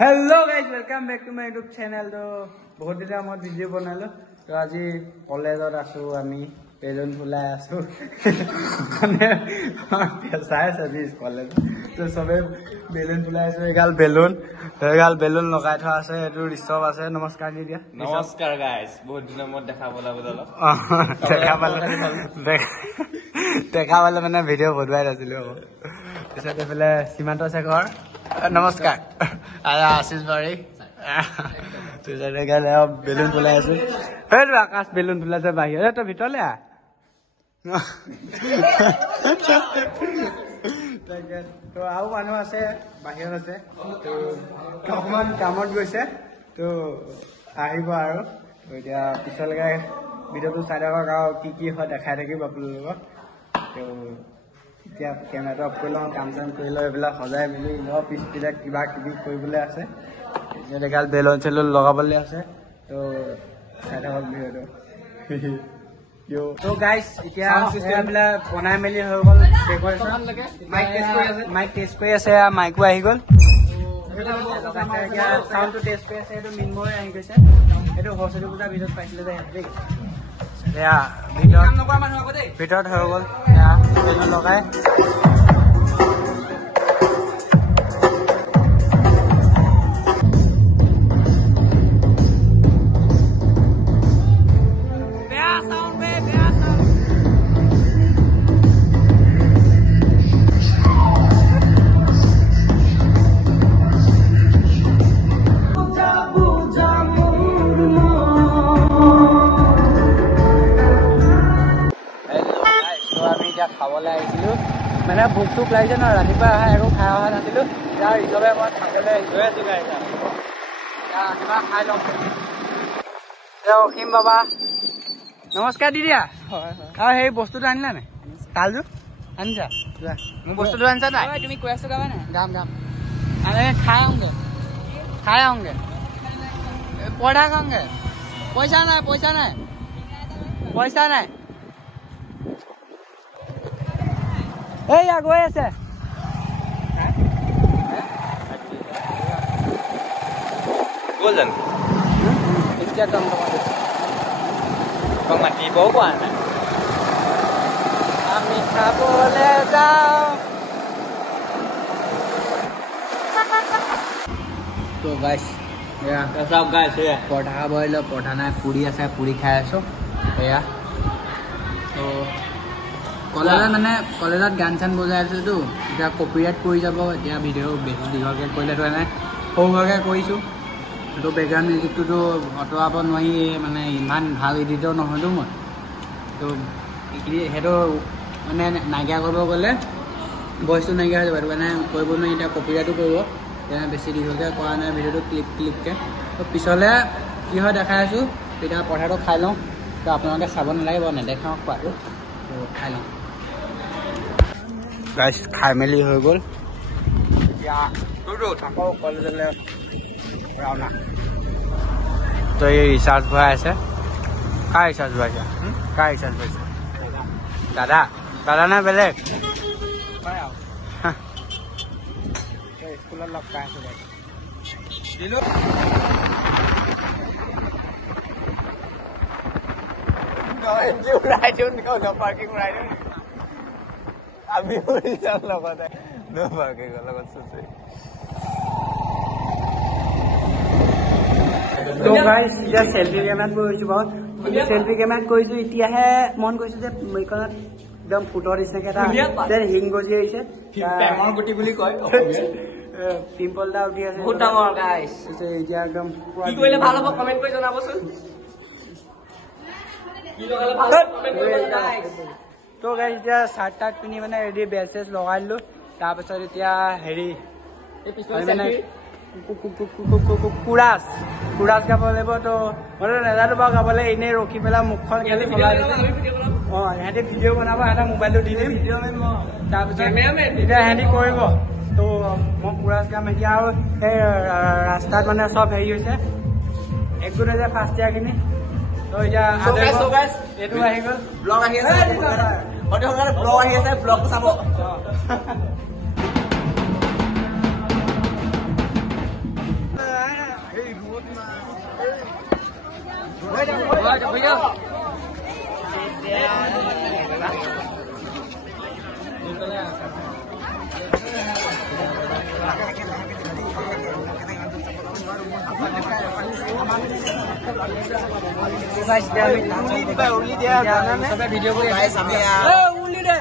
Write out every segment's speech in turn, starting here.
Hello guys welcome back to my YouTube channel. तो बहुत दिन मैं भिडिओ बनालो तो आज कॉलेजत आसो आमी बेलून फुलाई आसो माने चाय सर्विस कॉलेज तो सबे बेलून फुलाई आसो एगाल बेलून लगाय थोआ আছে এটো ৰিসব আছে। नमस्कार নি দিয়া। नमस्कार गाइस बहुत दिन मत দেখা বলা বদল দেখা পালে মানে ভিডিও বনাই আছিলো পিছতে ফেলে সীমান্ত শেখৰ नमस्कार आशीष बारी बेलून फुलाई आছো आकाश बेलून फुलाইছে বাহিৰত তো ভিতৰলে আ তো আৰু মানুহ আছে বাহিৰত আছে তো অকমান কামত গৈছে তো আহিব আৰু এতিয়া পিছলৈকে ভিডিঅ'টো চাই থাকক আৰু কি হয় দেখাই থাকিব আপোনালোকক। তো এতিয়া কেমেৰাটো অফ কৰি লওঁ, কাম চাম কৰি লওঁ, এইবিলাক সজাই মেলি লওঁ, পিছপিনে কিবা কিবি কৰিবলৈ আছে, এগাল বেলুন চেলুন লগাবলৈ আছে। তো চাই থাকক ভিডিঅ'টো। তো গাইজ এতিয়া এইবিলাক বনাই মেলি হৈ গ'ল, মাইক টেষ্ট কৰি আছে, মাইকো আহি গ'ল, চাউণ্ডটো টেষ্ট কৰি আছে। এইটো মিনময় আহি গৈছে, এইটো সৰস্বতী পূজাৰ ভিতৰত পাইছিলে যে দেই ভিতৰত হৈ গ'ল বেলুন লগাই। খাবলৈ আহিছিলো মানে ভোক চোক লাগিছে ন, ৰাতিপুৱা অহা একো খাই অহা নাছিলো। এতিয়া ইজবে মই খাবলৈ গৈ আছো গাড়ীত, কিবা খাই লওঁ। অসীম বাবা নমস্কাৰ দি দিয়া। আৰু সেই বস্তুটো আনিলা নাই? তালযোৰ আনিছা? মোৰ বস্তুটো আনিছা নাই? তুমি কৈ আছো গাবা নাই? গাম আমি খাই আহোঁগে পঢ়া খাওঁগে। পইচা নাই এইয়া গৈ আছে। গ'ল জানো? এতিয়া দম মাতিবও কোৱা নাই। আমি খাবলৈ যাওঁ। তো গাইছ চব গাইছ পৰঠা খাব আহিলোঁ, পৰঠা নাই, পুৰি আছে, পুৰি খাই আছো। এয়া তো কলেজত গান চান বজাই আছোতো, এতিয়া কপিৰাইট পৰি যাব। এতিয়া ভিডিঅ' বেছি দীঘলকৈ কৰিলেতো এনে সৰুভাগে কৰিছোঁ। সেইটো বেকগ্ৰাউণ্ড মিউজিকটোতো আঁতৰাব নোৱাৰি, মানে ইমান ভাল এডিটৰ নহয়তো মই। তো সেইটো মানে নাইকিয়া কৰিব গ'লে ভইচটো নাইকিয়া হৈ যাব, সেইটো কাৰণে কৰিব নোৱাৰি। এতিয়া কপিৰাইটো কৰিব, এতিয়া বেছি দীঘলকৈ কৰা নাই ভিডিঅ'টো, ক্লিপকৈ। তো পিছলৈ কি হয় দেখাই আছোঁ। তেতিয়া পৰঠাটো খাই লওঁ, তো আপোনালোকে চাব নালাগিব, নেদেখাওঁ খোৱাটো। তো খাই লওঁ গাইছ, খাই মেলি হৈ গ'ল। এতিয়া থাকোঁ কলেজলৈ ৰাওনা। তো এই ৰিচাৰ্জ ভৰাই আছে। কাৰ ৰিচাৰ্জ ভৰাইছে? দাদা নে বেলেগ? স্কুলত লগ পাই আছোঁ পাৰ্কিং উৰাই দিওঁ। আমি লগতে লগত তো গাইছ এতিয়া চেল্ফি কেমেৰাত কৰিছোঁ বাৰু, চেল্ফি কেমেৰাত কৰিছোঁ। এতিয়াহে মন কৰিছোঁ যে এইখনত একদম ফুটৰ নিচিনাকৈ এটা হিং গজি আহিছে, গুটি বুলি কয়। পিম্পল এটা উঠি আছে এতিয়া একদম। কি কৰিলে ভাল হ'ব কমেণ্ট কৰি জনাবচোন। তো গাইছ এতিয়া চাৰ্ট টাৰ্ট পিন্ধি মানে ৰেডি, বেজ চেজ লগাই দিলোঁ। তাৰপিছত এতিয়া হেৰি মানে কুৰাজ গাব লাগিব। তো মইতো নেজানো বাৰু গাবলৈ, এনেই ৰখি পেলাই মুখখন সিহঁতি চলাই দিছে। সিহঁতি ভিডিঅ' বনাব, সিহঁতৰ মোবাইলটো দি দিম, তাৰপিছত এতিয়া সিহঁতি কৰিব। তো মই কুৰাজ গাম এতিয়া। আৰু সেই ৰাস্তাত মানে চব হেৰি হৈছে, একগোট হৈছে ফাৰ্ষ্ট ইয়াৰখিনি। তো এতিয়া এইটো আহি গ'ল, ব্লগ আহি আছে, ব্লগটো চাব। ভিডিঅ' কৰি উলি দে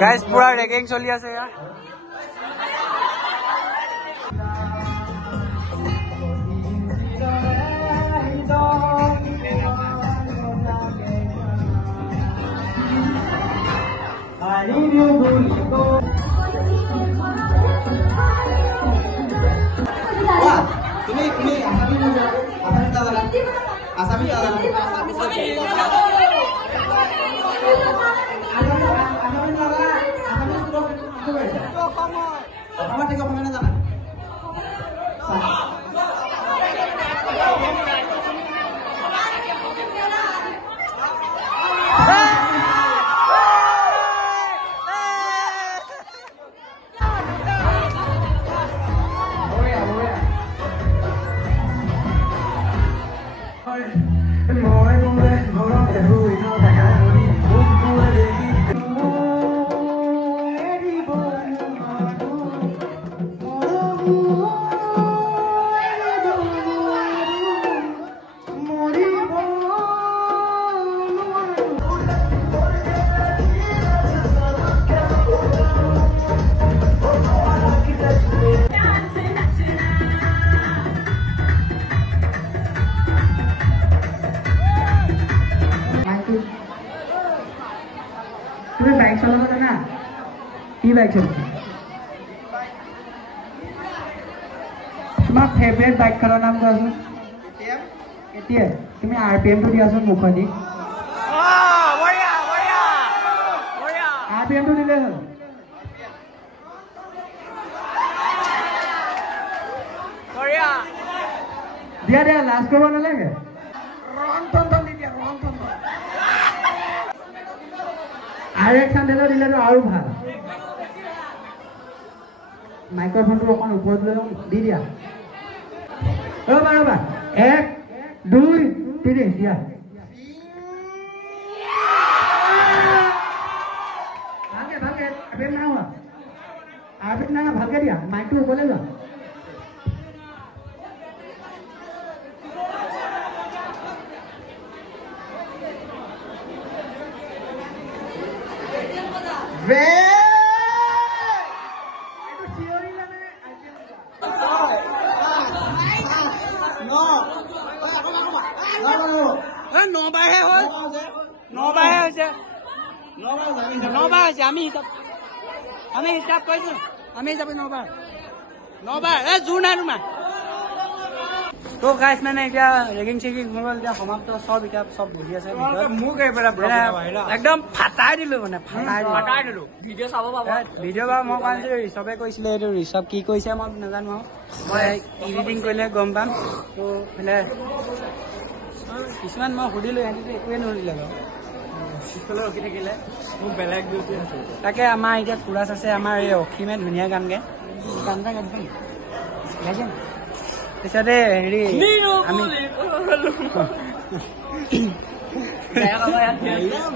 गाइस पूरा रेगिंग चली আছে यार तुम्हें बाइक चलाना था ना ई बाइक चलती तुम्हारा फेवरेट बाइक का नाम क्या है KTM तुम्हें RPM तो दिया सुन मुखर्जी RPM तो दिले हो दिया दिया लास्ट को बना लेंगे RX दिले दिले तो आरु ভাল माइक्रोफोन तो अपन ऊपर ले दी दिया रबा रबा 1 2 3 दिया भागे भागे अबे ना हुआ अबे ना भागे दिया माइक तो ऊपर ले लो वे 9বাৰহে হ'ল 9বাৰহে হৈছে 9বাৰ হৈছে আমি হিচাপ কৰিছো আমি হিচাপ 9বাৰ জোৰ নাই তোমাৰ তো গাইছ মানে এতিয়া ৰেগিং চেগিং হৈ গ'ল এতিয়া সমাপ্ত চব এতিয়া চব বহি আছে একদম ফাটাই দিলো মানে ফাটাই দিলো ভিডিঅ' চাব পাব ভিডিঅ' বাৰু মই কৈছিলো ঋষভে কৈছিলে এইটো ঋষভ কি কৈছে মই নাজানো মই এডিটিং কৰিলে গম পাম তো মানে কিছুমান মই সুধিলো সিহঁতে একোৱে নুসুধিলে বাৰু স্কুলত ৰখি থাকিলে মোক বেলেগ ডিউটি আছে তাকে আমাৰ এতিয়া কুৰাছ আছে আমাৰ এই অসীমে ধুনীয়া গান গায় গান এটা গাইছে পিছতে হেৰি আমি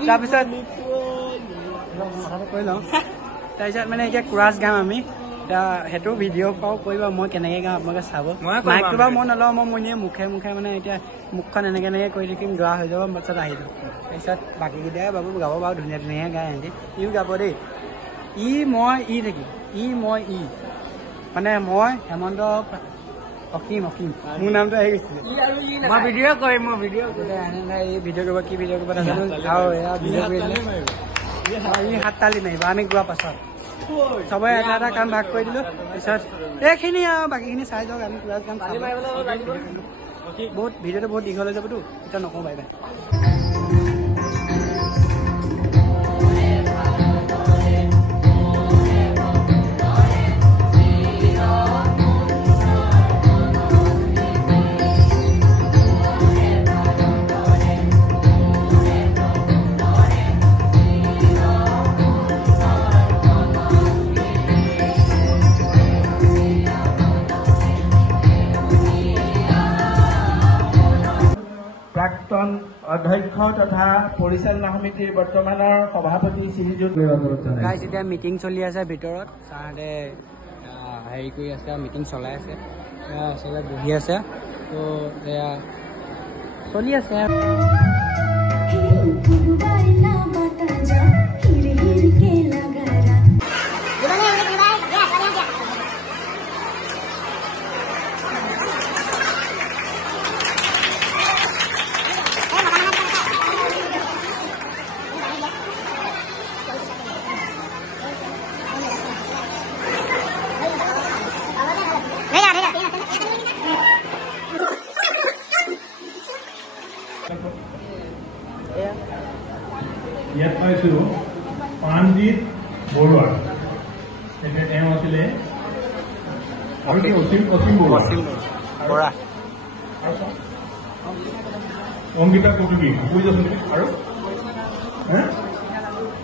তাৰপিছত কৈ লওঁ তাৰপিছত মানে এতিয়া কুৰাছ গাম আমি এতিয়া সেইটো ভিডিঅ' পাওঁ কৰিব মই কেনেকৈ গাওঁ আপোনালোকে চাব মাইকটো বাৰু মই নলওঁ মই মোনে মুখে মানে এতিয়া মুখখন এনেকৈ কৰি থাকিম দৰা হৈ যাব পাছত আহি যাম তাৰপিছত বাকীকেইটাই বাবু গাব বাৰু ধুনীয়া ধুনীয়াকৈ গায় সিহঁতি ইও গাব দেই ই থাকিম ই মানে মই হেমন্ত অসীম মোৰ নামটো আহি গৈছিলে মই ভিডিঅ' কৰিম এই ভিডিঅ' কৰিব কি ভিডিঅ' কৰিব নাজানো আৰু এয়া ভিডিঅ' কৰিলে ই হাততালি মাৰিব আমি গোৱাৰ পাছত চবে এটা কাম ভাগ কৰি দিলো পিছত এইখিনি আৰু বাকীখিনি চাই যাওক আমি কুৰাছ গাম বহুত ভিডিঅ'টো বহুত দীঘল হৈ যাবতো এতিয়া নকওঁ বাই বাই প্ৰাক্তন অধ্যক্ষ তথা পৰিচালনা সমিতিৰ বৰ্তমানৰ সভাপতি শ্ৰীযুত গাইজ এতিয়া মিটিং চলি আছে ভিতৰত ছাৰহঁতে হেৰি কৰি আছে মিটিং চলাই আছে আচলতে বহি আছে তো এয়া চলি আছে ইয়াত পাইছোঁ প্ৰাণজিৎ বৰুৱা এতিয়া তেওঁ আছিলে অসীম বৰুৱা অংকিতা কটকী আৰু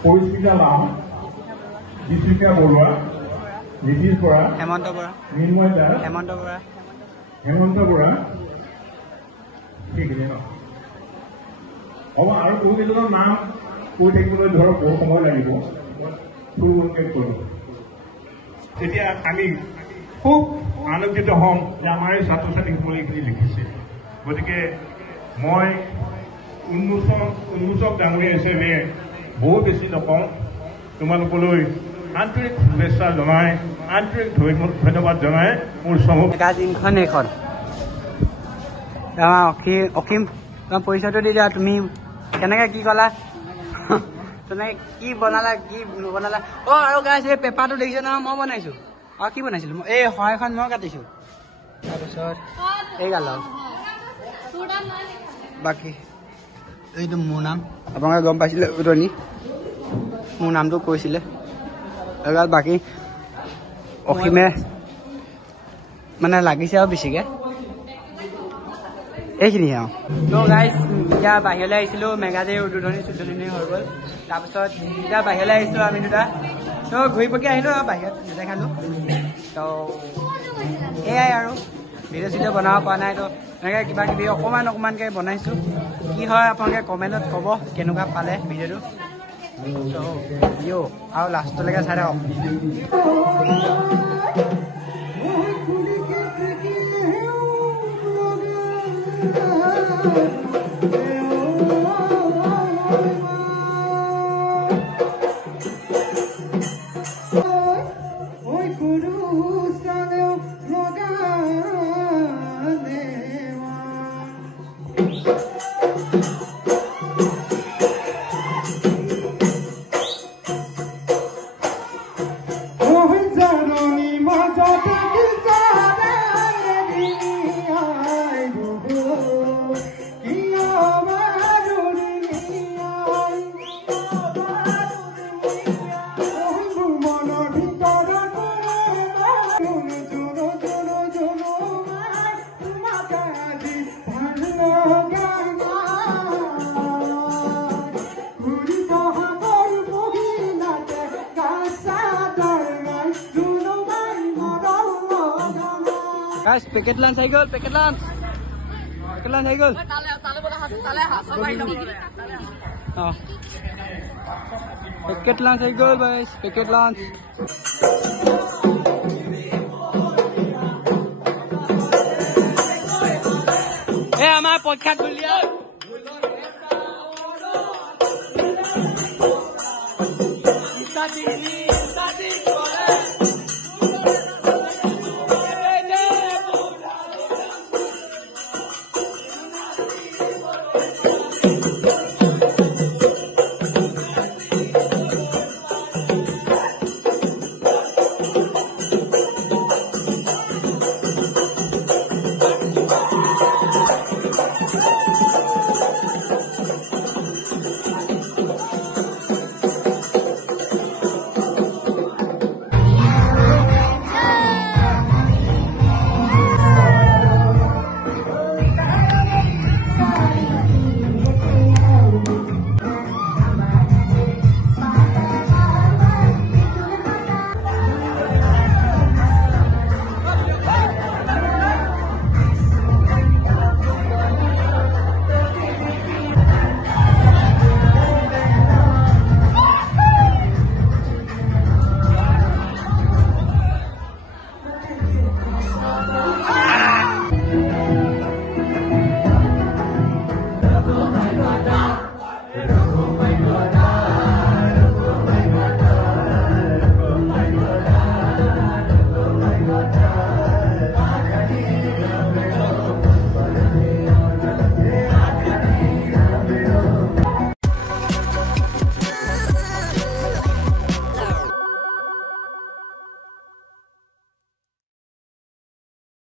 পৰিস্মিতা লাম দীপশিখা বৰুৱা নীতিশ বৰা হেমন্ত বৰা মৃন্ময় দাস হেমন্ত বৰা সেইখিনি ন হ'ব আৰু বহু কেইজনৰ নাম কৈ থাকিবলৈ ধৰক বহু সময় লাগিব থুলমূলকৈ কৰোঁ তেতিয়া আমি খুব আনন্দিত হ'ম যে আমাৰ এই ছাত্ৰ ছাত্ৰীসকলে এইখিনি লিখিছে গতিকে মই উন্মোচক ডাঙৰীয়া হিচাপে বহু বেছি নকওঁ তোমালোকলৈ আন্তৰিক শুভেচ্ছা জনাই আন্তৰিক ধন্যবাদ জনাই মোৰ মেগাজিনখন এইখন অসীম তোমাৰ পৰিচয়টো দি দিয়া তুমি কেনেকৈ কি ক'লা তেনেকৈ কি বনালা কি নবনালা আৰু গাইছ এই পেপাৰটো দেখিছে নহয় মই বনাইছোঁ আৰু কি বনাইছিলোঁ মই এই শৰাইখন মই কাটিছোঁ তাৰপিছত এই গাল বাকী এইটো মোৰ নাম আপোনালোকে গম পাইছিলে উদনি মোৰ নামটো কৈছিলে এগাল বাকী অসীমে মানে লাগিছে আৰু বেছিকৈ এইখিনিয়ে আৰু তো গাইজ এতিয়া বাহিৰলৈ আহিছিলোঁ মেগাজিৰ উদ্বোধনী চুদ্বোধনী হৈ গ'ল তাৰপিছত এতিয়া বাহিৰলৈ আহিছোঁ আমি দুটা তো ঘূৰি পকি আহিলোঁ আৰু বাহিৰত নেদেখালোঁ তো এয়াই আৰু ভিডিঅ' চিডিঅ' বনাব পৰা নাই তো এনেকৈ কিবা কিবি অকণমানকৈ বনাইছোঁ কি হয় আপোনালোকে কমেণ্টত ক'ব কেনেকুৱা পালে ভিডিঅ'টো তো আৰু লাষ্টলৈকে চাই থাকক গাইছ পেকেট লাঞ্চ আহি গ'ল পেকেট লাঞ্চ আহি গ'ল অঁ পেকেট লাঞ্চ আহি গ'ল গাইছ পেকেট লাঞ্চ এই আমাৰ পৰীক্ষাত গুলিয়া